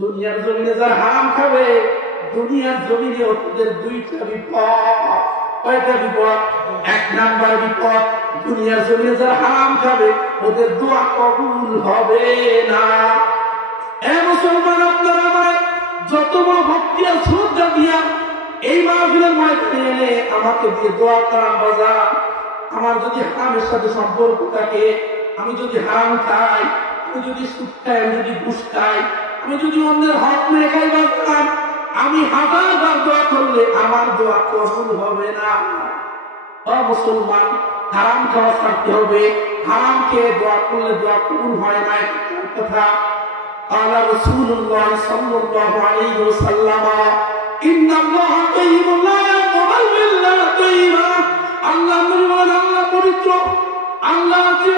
দুনিয়ার জমিনে যারা হারাম খাবে, দুনিয়ার জমিনে ওদের দুইটা বিপদ। কয়টা বিপদ? এক নাম্বার বিপদ, দুনিয়ার জমিনে যারা হারাম খাবে ওদের দোয়া কবুল হবে না। মুসলমান, আপনারা আমার যত বড় ভক্তি আর শ্রদ্ধা দিয়া এই মাহফিলের ময়দানে এনে আমাকে দিয়ে দোয়া করান বাজার, আমার যদি হারামের সাথে সম্পর্ক থাকে, আমি যদি হারাম খাই, আমি যদি সুদ খাই, আমি যদি ঘুষ খাই, আমি যদি অন্যের হক মেরে খাই বাজার, আমি 1000 বার দোয়া করলে আমার দোয়া কবুল হবে না। মুসলমান, হারাম খাওয়া ছাড়তে হবে। হারাম খেয়ে দোয়া করলে দোয়া কবুল হয় না, কথা। قال رسول الله صلى الله عليه وسلم ان الله طيب لا يقبل الا طيبا। আল্লাহ বলেন, আল্লাহ পবিত্র, আল্লাহ যে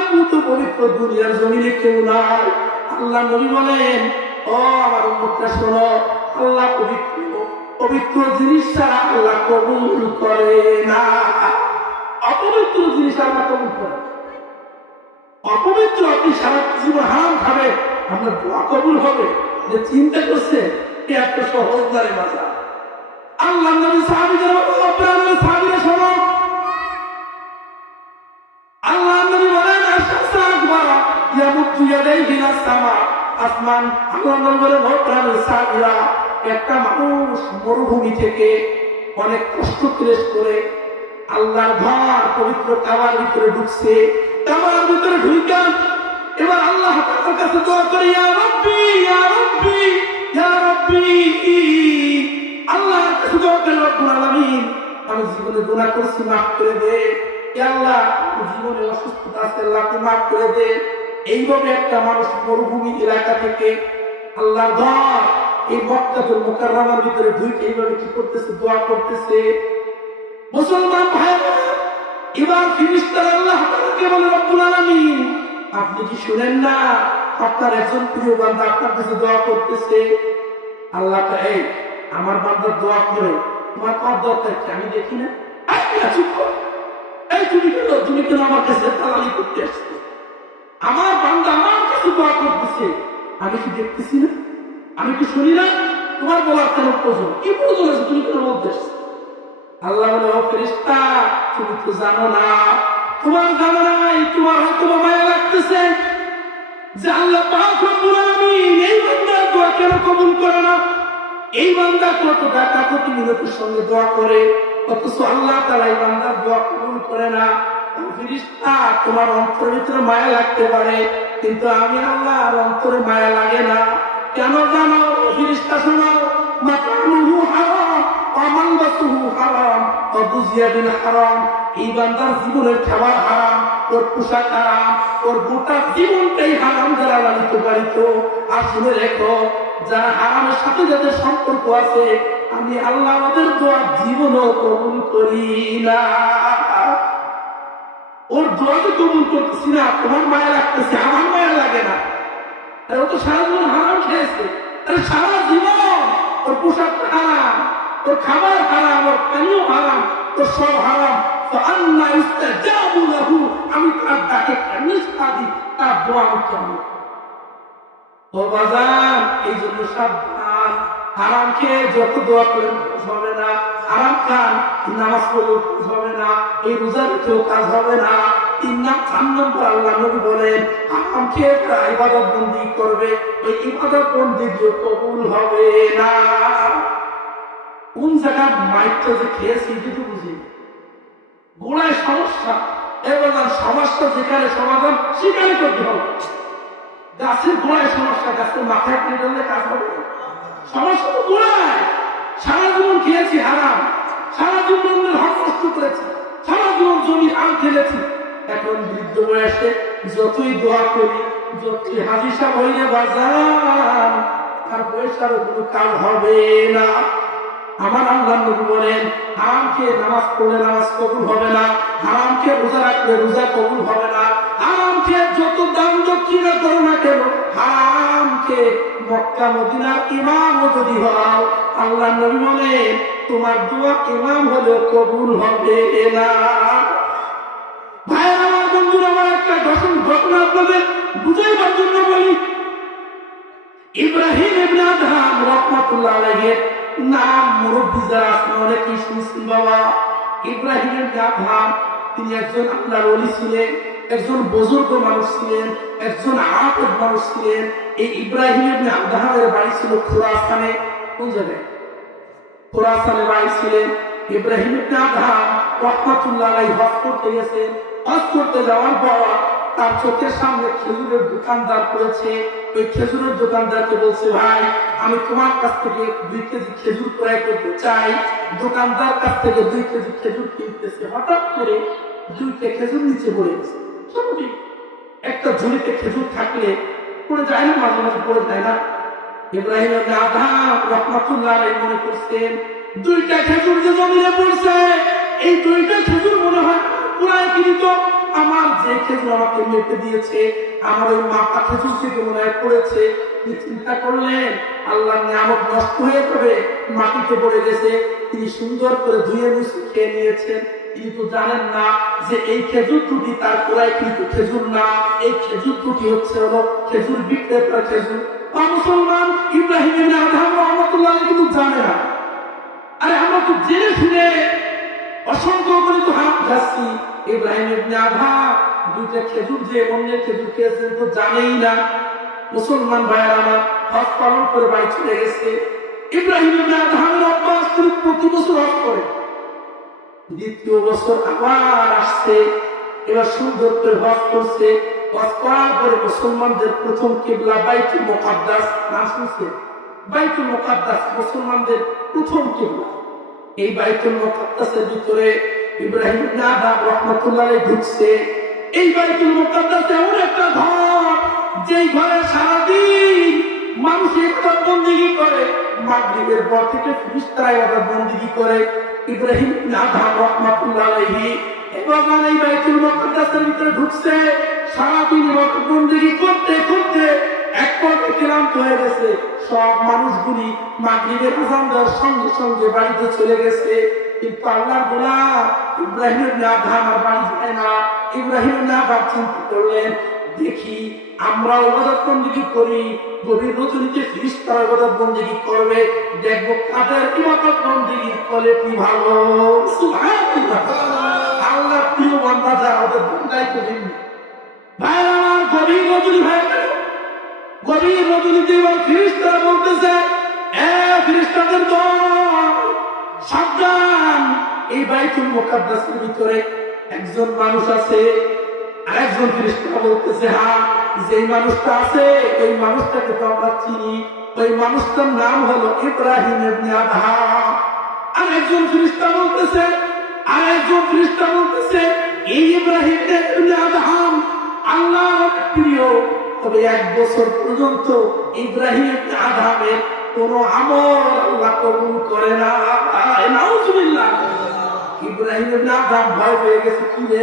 পবিত্র, দুনিয়ার জমিনে কেউ নাই। আল্লাহ নবী বলেন, ও আমার উম্মতরা শোনো, আল্লাহ পবিত্র, পবিত্র জিনিস ছাড়া আল্লাহ কবুল করে না। অপবিত্র জিনিস আল্লাহ কবুল করে। অপবিত্র আপনি সারা জীবন হারাম খাবে, আপনার দোয়া কবুল হবে? যে চিন্তা করছে এত সহজ নয় বাজা। আল্লাহ নবী সাহাবীদের আপনারা সাহাবীরা শোনো, আল্লাহ নবী বলেন আশাসা আকবার ইয়ামুতু ইয়াদাইহি ইলাস সামা। আসমান, আল্লাহ নবী বলেন ও প্রাণের সাহাবীরা, একটা মানুষ মরুভূমি থেকে অনেক কষ্ট ক্লেশ করে আল্লাহর ঘর পবিত্র কাবার ভিতরে ঢুকছে। কাবার ভিতরে ঢুইকা এবার আল্লাহ তাআলার কাছে দোয়া করে, ইয়া রাব্বি ইয়া রাব্বি ইয়া রাব্বি। আল্লাহর কাছে দোয়া করে, রব্বুল আলামিন, আমি জীবনে গুনাহ করছি, মাফ করে দে। ইয়া আল্লাহ, জীবনে অসুস্থতা আছে, আল্লাহ আপনি মাফ করে দে। এইভাবে একটা মানুষ মরুভূমি এলাকা থেকে আল্লাহর ঘর এই মক্কাতুল মুকাররমার ভিতরে ঢুকে এইভাবে কি করতেছে? দোয়া করতেছে। মুসলমান ভাইরা, এবার ফেরেশতারা আল্লাহ তাআলাকে বলে, রব্বুল আলামিন, আপনি কি শুনেন না আপনার একজন প্রিয় বান্দা আপনার কাছে দোয়া করতেছে? আল্লাহ কয়, এই আমার বান্দা দোয়া করে তোমার কত দরকার কি আমি দেখি না? চুপ কর, এই তুমি কেন আমার কাছে দালালি করতে আসছো? আমার বান্দা আমার কাছে দোয়া করতেছে, আমি কি দেখতেছি না? আমি কি শুনি না? তোমার বলার কেন প্রয়োজন? কি প্রয়োজন আছে? তুমি কেন বলতে আসছো? আল্লাহ বলে, ও ফেরেশতা, তুমি তো জানো না, তোমার জানা নাই, তোমার হয়তো মায়া লাগতেছে যে আল্লাহ পাক রব্বুল আলামিন এই বান্দার দোয়া কেন কবুল করে না। এই বান্দা কত টাকা কত মিনতের সঙ্গে দোয়া করে, অথচ আল্লাহ তাআলা এই বান্দার দোয়া কবুল করে না। ফেরেশতা, তোমার অন্তরের ভিতরে মায়া লাগতে পারে, কিন্তু আমি আল্লাহর অন্তরে মায়া লাগে না। কেন জানো? ফেরেশতা শোনো, মাতামুহু হারাম ওয়া মালবাসুহু হারাম ওয়া গুযিয়া বিল হারাম। এই বান্দার জীবনের খাবার হারাম, ওর পোশাক হারাম, ওর গোটা জীবনটাই হারাম যারা লালিত পালিত। আর শুনে রেখো, যারা হারামের সাথে যাদের সম্পর্ক আছে, আমি আল্লাহ ওদের দোয়া জীবনও কবুল করি না। ওর দোয়া তো কবুল করতেছি না, তোমার মায়া লাগতেছে, আমার মায়া লাগে না। ও তো সারা জীবন হারাম খেয়েছে, সারা জীবন ওর পোশাক হারাম, ওর খাবার হারাম, ওর পানীয় হারাম, ওর সব হারাম। আমি তার ডাকে কেমনি সাড়া দিই? তার দোয়া আমি কেমন? ও বাজার, এই জন্য সাবধান। হারাম খেয়ে যত দোয়া করে হবে না। হারাম খান, নামাজ পড়লেও কাজ হবে না, এই রোজা রেখেও কাজ হবে না। 3 নম্বর আল্লাহ নবী বলেন, হারাম খেয়ে ইবাদত বন্দি করবে, ওই ইবাদত বন্দি কবুল হবে না। কোন জায়গায় মাইকটা যে খেয়েছি কিন্তু বুঝি গোড়ায় সমস্যা। এবার সমস্যা যেখানে সমাধান সেখানে করতে হবে। গাছের গোড়ায় সমস্যা, গাছের মাথায় পেয়ে ধরলে কাজ হবে। সমস্যা তো গোড়ায়। সারা জীবন খেয়েছি হারাম, সারা জীবন হক নষ্ট করেছি, সারা জীবন জমি আল খেলেছি। এখন বৃদ্ধ বয়সে যতই দোয়া করি, যতই হাজি সাহেব হইলে বাজান, আর পয়সার কোনো কাজ হবে না। আমার আল্লাহ নবী বলেন, হারাম খেয়ে নামাজ পড়লে নামাজ কবুল হবে না, হারাম খেয়ে রোজা রাখলে রোজা কবুল হবে না, হারাম খেয়ে যত দান দক্ষিণা করো না কেন, হারাম খেয়ে মক্কা মদিনার ইমাম যদি হও, আল্লাহ নবী বলেন তোমার দোয়া ইমাম হলেও কবুল হবে না। ভাইয়ের আমার, বন্ধুরা আমার, একটা ঘটনা আপনাদের বুঝাইবার জন্য বলি। ইব্রাহিম ইবনে আদহাম রহমাতুল্লাহ আলাইহির নাম মুরব্বী যারা আছেন অনেকেই শুনছেন বাবা। ইব্রাহিম ইবনে আদহাম তিনি একজন আল্লাহর ওলি ছিলেন, একজন বুজুর্গ মানুষ ছিলেন, একজন আবেদ মানুষ ছিলেন। এই ইব্রাহিম ইবনে আদহামের বাড়ি ছিল খোরাসানে। কোন জায়গায়? খোরাসানে বাড়ি ছিলেন। ইব্রাহিম ইবনে আদহাম রহমাতুল্লাহ আলাইহি হজ করতে গেছেন। হজ করতে যাওয়ার পর তার চোখের সামনে খেজুরের দোকানদার পড়েছে। ওই খেজুরের দোকানদারকে বলছে, ভাই আমি তোমার কাছ থেকে 2 কেজি খেজুর ক্রয় করতে চাই। দোকানদার কাছ থেকে 2 কেজি খেজুর কিনতেছে, হঠাৎ করে 2টা খেজুর নিচে পড়ে গেছে। স্বাভাবিক, একটা ঝুড়িতে খেজুর থাকলে পড়ে যায় না, মাঝে মাঝে পড়ে যায় না। ইব্রাহিম ইবনে আদহাম রাহমাতুল্লাহ আলাইহি মনে করছেন 2টা খেজুর যে জমিনে পড়ছে, এই 2টা খেজুর মনে হয় কুরআন কিনিত আমার যে খেজুর আমাকে মেপে দিয়েছে, আমার ওই মাথা খেজুর থেকে মনে হয় পড়েছে। তিনি চিন্তা করলেন আল্লাহর নিয়ামত নষ্ট হয়ে যাবে, মাটিতে পড়ে গেছে। তিনি সুন্দর করে ধুয়ে মুছে খেয়ে নিয়েছেন। তিনি তো জানেন না যে এই খেজুর দুটি তার কোরাই কিন্তু খেজুর না, এই খেজুর দুটি হচ্ছে হলো খেজুর বিক্রেতার খেজুর। মুসলমান ইব্রাহিম ইবনে আদহাম রাহমাতুল্লাহ আলাইহি কিন্তু জানে না। আরে আমরা তো জেনে শুনে অসংখ্য গণিত হাত যাচ্ছি। ইব্রাহিম ইবনে আদহাম 2টা খেজুর যে অন্যের খেজুর খেয়েছেন তো জানেই না। মুসলমান ভাইয়েরা আমার হজ পালন করে বাড়ি চলে গেছে। ইব্রাহিম ইবনে আদহামের অভ্যাস তিনি প্রতি বছর হজ করে। দ্বিতীয় বছর আবার আসছে, এবার সুন্দর করে হজ করছে। হজ করার পরে মুসলমানদের প্রথম কিবলা বাইতুল মুকাদ্দাস, নাম শুনছেন? বাইতুল মুকাদ্দাস মুসলমানদের প্রথম কিবলা। এই বাইতুল মুকাদ্দাসের ভিতরে ইব্রাহিম ইবনে আদহাম রাহমাতুল্লাহ আলাইহি ঢুকছে। এই বাইতুল মুকাদ্দাস এমন একটা ঘর, যেই ঘরে সারাদিন মানুষ ইবাদত বন্দেগী করে, মাগরিবের পর থেকে ফেরেশতারা ইবাদত বন্দেগী করে। ইব্রাহিম ইবনে আদহাম রাহমাতুল্লাহ আলাইহি এবার এই বাইতুল মুকাদ্দাসের ভিতরে ঢুকছে। সারাদিন ইবাদত বন্দেগী করতে করতে এক পর্যায়ে ক্লান্ত হয়ে গেছে। সব মানুষগুলি মাগরিবের আযান দেওয়ার সঙ্গে সঙ্গে বাড়িতে চলে গেছে। কিন্তু আল্লাহর গোলাম ইব্রাহিম ইবনে আদহাম আর বাড়ি যায় না। ইব্রাহিম ইবনে আদহাম চিন্তা করলেন, দেখি আমরা ইবাদত বন্দেগী করি, গভীর রজনীতে ফেরেশতারা ইবাদত বন্দেগী করবে, দেখবো কাদের ইবাদত বন্দেগীর কোয়ালিটি ভালো। সুবহানাল্লাহ, আল্লাহর প্রিয় বান্দা যারা ওদের বন্দাই করেন। ভাই আমার গভীর রজনী হয়ে গেল। গভীর রজনীতে এবার ফেরেশতারা বলতেছে, এ ফেরেশতাদের দল সাবধান, এই বাইতুল মুকাদ্দাসের ভিতরে একজন মানুষ আছে। আরেকজন ফেরেশতা বলতেছে, হ্যাঁ যেই মানুষটা আছে ওই মানুষটাকে তো আমরা চিনি, ওই মানুষটার নাম হলো ইব্রাহিম ইবনে আদহাম। আরেকজন ফেরেশতা বলতেছে, এই ইব্রাহিম ইবনে আদহাম আল্লাহর প্রিয়, তবে 1 বছর পর্যন্ত ইব্রাহিম ইবনে আদহামের কোন আমল আল্লাহ কবুল করে না। নাউজুবিল্লাহ। ইব্রাহিম ইবনে আদহাম ভয় পেয়ে গেছে, কি রে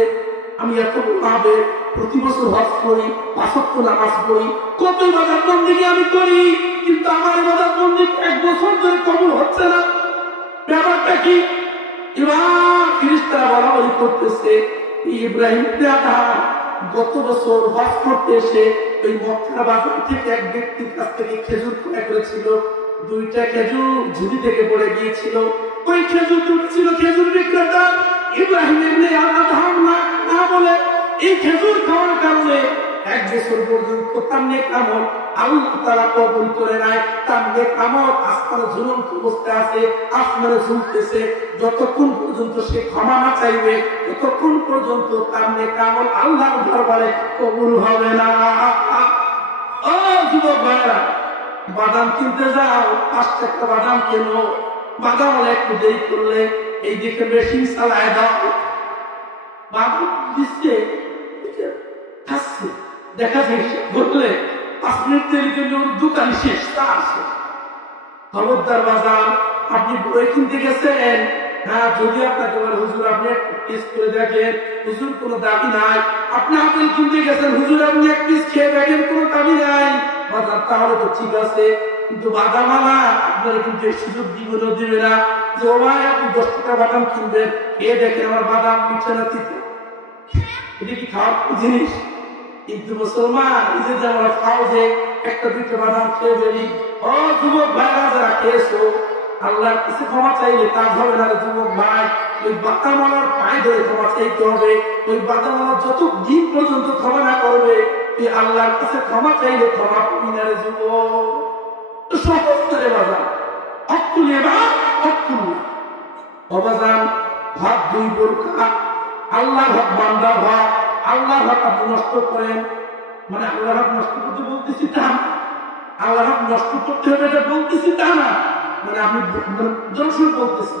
আমি এত ভাবে প্রতি বছর হজ করি, 5 ওয়াক্ত নামাজ পড়ি, কত ইবাদত বন্দেগী আমি করি, কিন্তু আমার ইবাদত বন্দেগী 1 বছর ধরে কবুল হচ্ছে না, ব্যাপারটা কি? এবার ফেরেশতারা বলাবলি করতেছে, ইব্রাহিম ইবনে আদহাম গত বছর হজ করতে এসে ওই মক্কা বাজার থেকে এক ব্যক্তির কাছ থেকে খেজুর ক্রয় করেছিল। 2টা খেজুর ঝুড়ি থেকে পড়ে গিয়েছিল। ওই খেজুর দুটো ছিল খেজুর বিক্রেতা। ইব্রাহিম ইবনে আদহাম না বলে এই খেজুর খাওয়ার কারণে 1 বছর পর্যন্ত তার নেক আমল আল্লাহ তাআলা কবুল করে নাই। তার নেক আমল আসমানে ঝুলন্ত অবস্থায় আছে, আসমানে ঝুলতেছে। যতক্ষণ পর্যন্ত সে ক্ষমা না চাইবে ততক্ষণ পর্যন্ত তার নেক আমল আল্লাহর দরবারে কবুল হবে না। ও যুবক ভাইরা, বাদাম কিনতে যাও, 5 টাকা বাদাম কেনো, বাদাম একটু দেরি করলে এই দিকে মেশিন চালায় দাও, বাদাম দিচ্ছে খাচ্ছে, দেখা যাচ্ছে বললে 5 মিনিট দেরি করলে দোকান শেষ, তার শেষ। খবরদার বাজার, আপনি বই কিনতে গেছেন, হ্যাঁ যদি আপনাকে বলে হুজুর আপনি এক পিস করে দেখেন, হুজুর কোনো দাবি নাই। আপনি আপেল কিনতে গেছেন, হুজুর আপনি 1 পিস খেয়ে দেখেন, কোনো দাবি নাই। বাজার তাহলে তো ঠিক আছে, কিন্তু বাদামালা আপনারা কিন্তু এই সুযোগ দিবে না যে ও ভাই আপনি 10 টাকা বাদাম কিনবেন, খেয়ে দেখেন আমার বাদাম মিঠে না তিতা। এটা কি খাওয়ার জিনিস? কিন্তু মুসলমান এই যে আমরা খাও যে একটা দুইটা বাদাম খেয়ে ফেলি। ও যুবক ভাইরা যারা খেয়েছো, আল্লাহর কাছে ক্ষমা চাইলে কাজ হবে না রে যুবক ভাই। ওই বাদামওয়ালার পায়ে ধরে ক্ষমা চাইতে হবে। ওই বাদামওয়ালা যত দিন পর্যন্ত ক্ষমা না করবে, তুই আল্লাহর কাছে ক্ষমা চাইলে ক্ষমা পাবি না রে যুবক। সহজ করে বাজান, অকুলে বা অকুল অবাজান ভাত দুই বোরকা, আল্লাহ হক বান্দা ভাত, আল্লাহ হক আপনি নষ্ট করেন, মানে আল্লাহ হক নষ্ট করতে বলতেছি তা না, আল্লাহ হক নষ্ট করতে হবে এটা বলতেছি তা না, মানে আপনি জনসন বলতেছি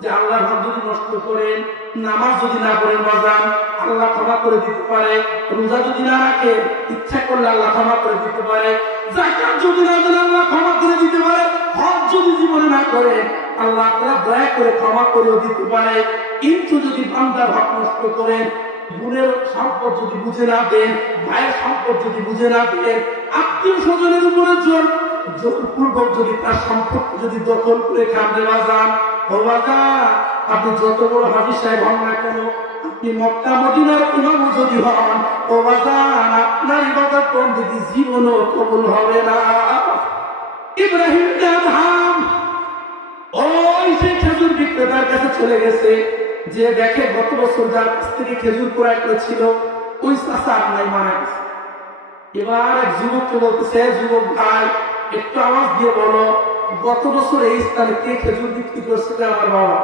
যে আল্লাহ হক যদি নষ্ট করেন, নামাজ যদি না পড়েন বাজান, আল্লাহ ক্ষমা করে দিতে পারে। রোজা যদি না রাখেন, ইচ্ছা করলে আল্লাহ ক্ষমা করে দিতে পারে। যাকাত যদি না দেন, আল্লাহ ক্ষমা করে দিতে পারে। হজ যদি জীবনে না করেন, আল্লাহ তাআলা দয়া করে ক্ষমা করেও দিতে পারে। কিন্তু যদি বান্দার হক নষ্ট করেন, বোনের সম্পদ যদি বুঝে না দেন, ভাইয়ের সম্পদ যদি বুঝে না দেন, আত্মীয় স্বজনের উপরে জোরপূর্বক যদি তার সম্পদ যদি দখল করে খান দেওয়া যান, আপনি যত বড় হাজী সাহেব হন না কেন, আপনি মক্কা মদিনার ইমামও যদি হন, ও বাজান আপনার ইবাদত বন্দেগী জীবনও কবুল হবে না। ইব্রাহিম আদহাম ওই সেই খেজুর বিক্রেতার কাছে চলে গেছে, যে দেখে গত বছর যার কাছ থেকে খেজুর ক্রয় করেছিল ওই চাচা নাই, মারা গেছে। এবার এক যুবককে বলতেছে, যুবক ভাই একটু আওয়াজ দিয়ে বলো, গত বছর এই স্থানে কে খেজুর বিক্রি করছিল? আমার বাবা।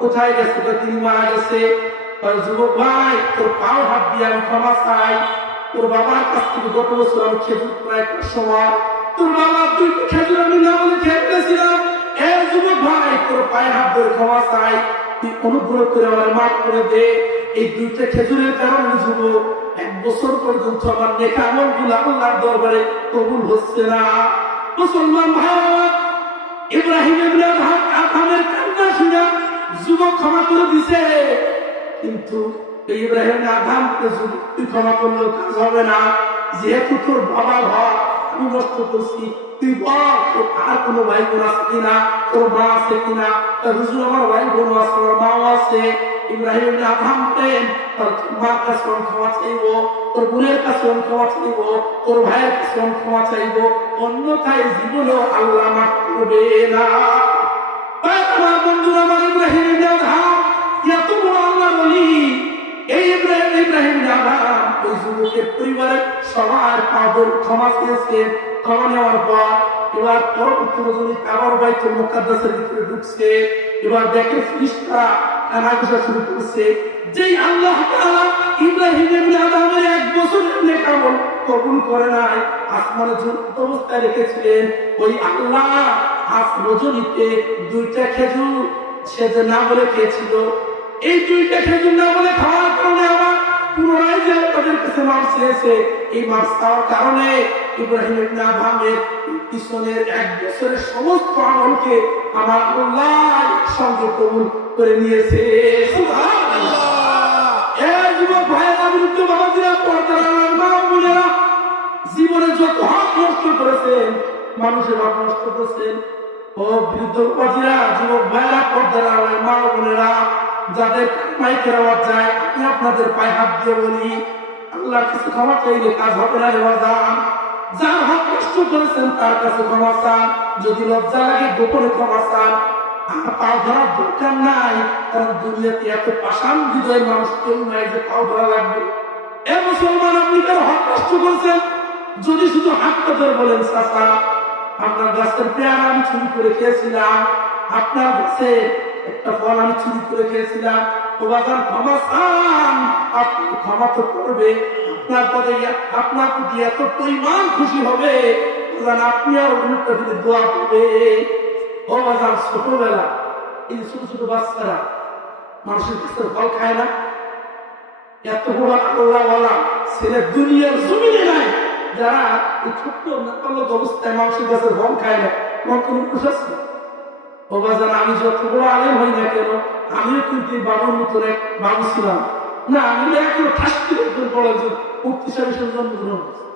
কোথায় গেছে? তিনি মারা গেছে। যুবক ভাই তোর পাও হাত দিয়ে আমি ক্ষমা চাই, তোর বাবার কাছ থেকে গত বছর আমি খেজুর ক্রয় করার সময় তোর বাবার দুইটা খেজুর আমি না বলে খেয়ে ফেলেছিলাম। এ যুবক ভাই তোর পায়ে হাত ধরে ক্ষমা চাই, তুই অনুগ্রহ করে আমার মাফ করে দে। এই দুইটা খেজুরের কারণে যুবক এক বছর পর্যন্ত আমার নেক আমলগুলো আল্লাহর দরবারে কবুল হচ্ছে না। মুসলমান ভাই, ইব্রাহিম ইবনে আদহামের কান্না শুনে যুবক ক্ষমা করে দিছে, কিন্তু ইব্রাহিম আদহামকে তুই ক্ষমা করলেও কাজ হবে না। যেহেতু তোর বাবা ভাই আমি নষ্ট করছি, তুই বল তোর আর কোনো ভাই বোন আছে কিনা, তোর মা আছে কিনা? হুজুর আমার ভাই বোন আছে, আমার মাও আছে। ইব্রাহিম ইবনে আদহাম তোর মার কাছে ক্ষমা চাইবো, তোর বোনের কাছে ক্ষমা চাইবো, তোর ভাইয়ের কাছে ক্ষমা চাইবো, অন্যথায় জীবনও আল্লাহ মাফ করবে না। আমার বন্ধুরা, আমার ইব্রাহিম ইবনে আদহাম এত বড় আল্লাহ বলি, এই ইব্রাহিম ইবনে আদহাম ওই যুবকের পরিবারের সবার পাগল ক্ষমা চেয়েছেন। ক্ষমা নেওয়ার পর এবার পরবর্তী রজনী আবার বাইতুল মুকাদ্দাসের ভিতরে ঢুকছে। এবার দেখে ফেরেশতারা কান্নাকাটি শুরু করছে, যেই আল্লাহ তাআলা ইব্রাহিম ইবনে আদহামের এক বছরের নেক আমল কবুল করে নাই, আসমানে ঝুলন্ত অবস্থায় রেখেছিলেন, ওই আল্লাহ আজ রজনীতে দুইটা খেজুর সে যে না বলে খেয়েছিল, এই দুইটা খেজুর না বলে খাওয়ার কারণে আমার পুনরায় যে তাদের কাছে মাফ চেয়েছে, এই মাফ চাওয়ার কারণে ইব্রাহিম ইবনে আদহামের পিছনের এক বছরের সমস্ত আমলকে আমার আল্লাহ সঙ্গে কবুল করে নিয়েছে। সুবহানাল্লাহ। এই যুবক ভাইয়েরা, বৃদ্ধ বাবাজিরা, পর্দার মা বোনেরা, জীবনে যত হক নষ্ট করেছেন, মানুষের হক নষ্ট করেছেন, ও বৃদ্ধ বাবাজিরা, যুবক ভাইয়েরা, পর্দার মা বোনেরা, যাদের মাইকের আওয়াজ যায়, আমি আপনাদের পায়ে হাত দিয়ে বলি, আল্লাহর কাছে ক্ষমা চাইলে কাজ হবে না রে বাজান। যার হক নষ্ট করেছেন তার কাছে ক্ষমা চান, যদি লজ্জা লাগে গোপনে ক্ষমা চান, আর পাও ধরার দরকার নাই, কারণ দুনিয়াতে এত পাষাণ হৃদয়ের মানুষ কেউ নাই যে পাও ধরা লাগবে। এ মুসলমান, আপনি কারো হক নষ্ট করেছেন, যদি শুধু হাতটা ধরে বলেন, চাচা আপনার গাছের পেয়ারা আমি চুরি করে খেয়েছিলাম, আপনার গাছে একটা ফল আমি চুরি করে খেয়েছিলাম, ও বাজার ক্ষমা চান, আপনি ক্ষমা তো করবে, আপনার পদে আপনার প্রতি এত পরিমাণ খুশি হবে, আপনি আর উল্টো দিকে দোয়া করবে। ও বাজার, ছোটবেলা এই ছোট ছোট বাচ্চারা মানুষের কাছে ফল খায় না, এত বড় আল্লাহওয়ালা ছেলে দুনিয়ার জমিনে নাই যারা এই ছোট্ট নাপালক অবস্থায় মানুষের কাছে ফল খায় না। তোমার কোন প্রশাসন? ও বাজার, আমি যত বড় আলেম হই না কেন, আমিও কিন্তু বাবুর মতো এক বাবু ছিলাম না, আমি এখন ঠাস্তি একজন বড় একজন মুক্তিশালী জন্মগ্রহণ করছি,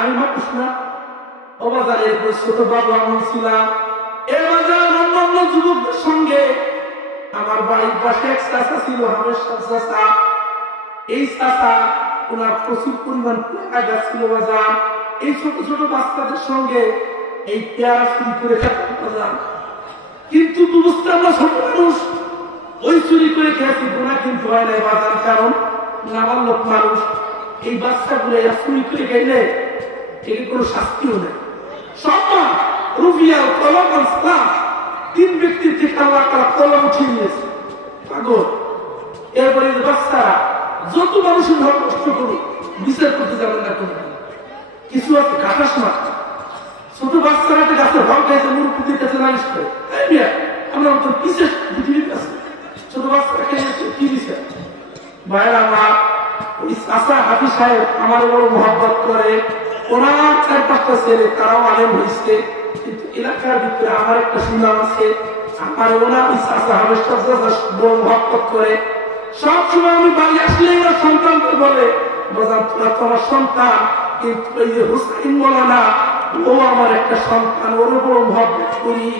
আমি মানুষ না। ও বাজার, এরপর ছোট বাবু আমি ছিলাম। এ বাজার, অন্যান্য যুবকদের সঙ্গে আমার বাড়ির পাশে এক চাচা ছিল, হামেশা চাচা। এই চাচা ওনার প্রচুর পরিমাণ পেয়ারা গাছ ছিল বাজার। এই ছোট ছোট বাচ্চাদের সঙ্গে এই পেয়ারা চুরি করে খেতে পারলাম, কিন্তু বুঝতে আমরা ছোট মানুষ, ওই চুরি করে খেয়েছি গোনা কিন্তু হয় নাই বাজার, কারণ নাবালক মানুষ। এই বাচ্চাগুলো এরা চুরি করে খেলে এর কোনো শাস্তিও নেই। সম্মান রুবিয়াল কলম আর সালাম, 3 ব্যক্তির থেকে আল্লাহ তাআলা কলম উঠিয়ে নিয়েছে। পাগল। এরপরে বাচ্চারা যত মানুষের ধর্ম নষ্ট করুক, বিচার করতে যাবেন না কোনো। কিছু আছে কাটাস মার, ছোট বাচ্চারা একটা গাছের ফল খাইছে, মুরব্বীদের কাছে নালিশ করে, আমরা তো বিশেষ পৃথিবীর কাছে ছোট বাচ্চারা খেয়ে কি বিচার? ভাইয়ের আমার ওই চাচা হাফিজ সাহেব আমার বড় মহব্বত করে, ওনার 4-5টা ছেলে, তারাও আলেম হয়েছে, কিন্তু এলাকার ভিতরে আমার একটা সুনাম আছে। আমার ওনার ওই চাচা হাফিজ বড় মহব্বত করে। সবসময় আমি বাড়ি আসলে ওরা সন্তানকে বলে, বাজার তোরা তোমার সন্তান, কিন্তু এই যে হুসাইন বলা না, ও আমার একটা সন্তান, ওর বড় মহব্বত করি।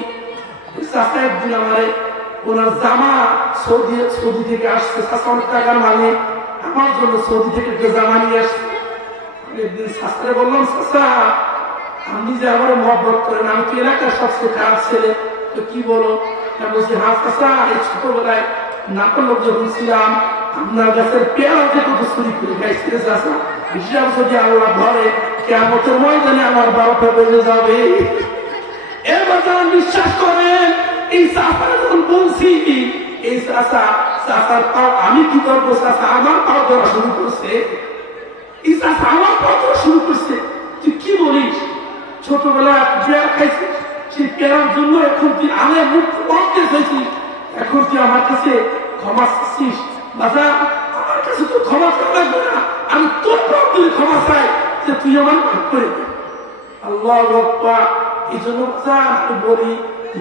চাচা একদিন আমারে ওনার জামা সৌদি থেকে আসছে, চাচা অনেক টাকার মালিক, আমার জন্য সৌদি থেকে একটা জামা নিয়ে আসছে। একদিন শাস্ত্রে বললাম, চাচা আপনি যে আমার মহব্বত করেন, আমি তো এলাকার সবচেয়ে খারাপ ছেলে, তো কি বলো? বলছি, হ্যাঁ চাচা, এই ছোটবেলায় নাটক লোক যখন ছিলাম, আপনার গাছের পেয়ারা যে কত চুরি করে খাইছে চাচা, হিসাব যদি আল্লাহ ধরে, কিয়ামতের ময়দানে আমার 12টা বেজে যাবে। এবার যারা বিশ্বাস করেন, এই চাচা যখন বলছি, এই চাচার পাও আমি কি করবো, চাচা আমার পাও ধরা শুরু করছে, এই চাচা আমার পাও ধরা শুরু করছে। তুই কি বলিস? ছোটবেলা পেয়ারা খাইছিস, সেই পেয়ারার জন্য এখন তুই আমি মুক্ত করতে চাইছিস, এখন তুই আমার কাছে ক্ষমা চাচ্ছিস? বাবা, আমার কাছে তো ক্ষমা চাওয়া লাগবে না, আমি তোর পাও তুই ক্ষমা চাই যে তুই আমার ভাগ করে দে। আল্লাহ আকবার। এই জন্য আমি বলি,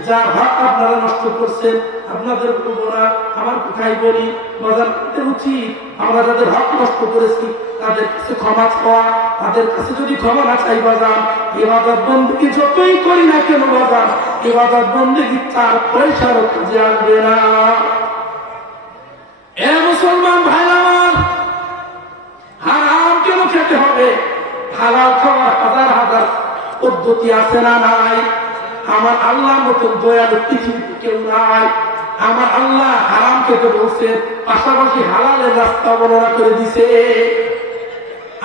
যার হক আপনারা নষ্ট করছেন, আপনাদের বলবো না, আমার কোথায় বলি, বাজার করতে উচিত। আমরা যাদের হক নষ্ট করেছি তাদের কাছে ক্ষমা চাওয়া, তাদের কাছে যদি ক্ষমা না চাই বাজান, ইবাদত বন্দেগী যতই করি না কেন বাজান, ইবাদত বন্দেগী 4 পয়সার কাজে আসবে না। এ মুসলমান ভাই আমার, হারাম কেন খেতে হবে? হালাল খাওয়ার হাজার হাজার পদ্ধতি আছে না নাই? আমার আল্লাহ মতন দয়ালু পৃথিবীতে কেউ নাই। আমার আল্লাহ হারাম খেতে বলছে, পাশাপাশি হালালের রাস্তা বর্ণনা করে দিছে।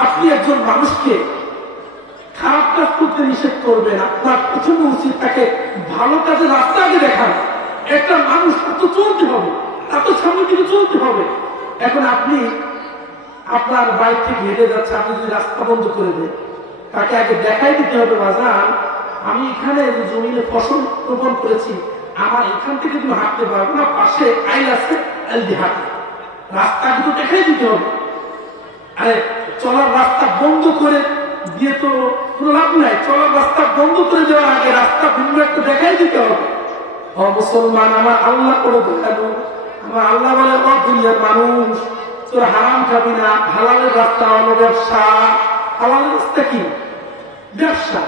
আপনি একজন মানুষকে খারাপ কাজ করতে নিষেধ করবেন, আপনার প্রথমে উচিত তাকে ভালো কাজের রাস্তা আগে দেখান। একটা মানুষ এত চলতে হবে, এত সামনে দিকে চলতে হবে। এখন আপনি আপনার বাইক থেকে হেঁটে যাচ্ছে, আপনি যদি রাস্তা বন্ধ করে দেন, তাকে আগে দেখাই দিতে হবে, বাজান আমি এখানে জমিনে ফসল রোপণ করেছি, আমার এখান থেকে তুমি হাঁটতে পারবো না, পাশে আইল আছে, আইল দিয়ে হাঁটে। রাস্তা কিন্তু দেখাই দিতে হবে। আরে চলার রাস্তা বন্ধ করে দিয়ে তো কোনো লাভ নাই, চলার রাস্তা বন্ধ করে দেওয়ার আগে রাস্তা ভিন্ন একটা দেখাই দিতে হবে। ও মুসলমান, আমার আল্লাহ করে দেখাবো, আমার আল্লাহ বলে, ও দুনিয়ার মানুষ, তোরা হারাম খাবি না, হালালের রাস্তা হলো ব্যবসা। হালালের রাস্তা কি? ব্যবসা।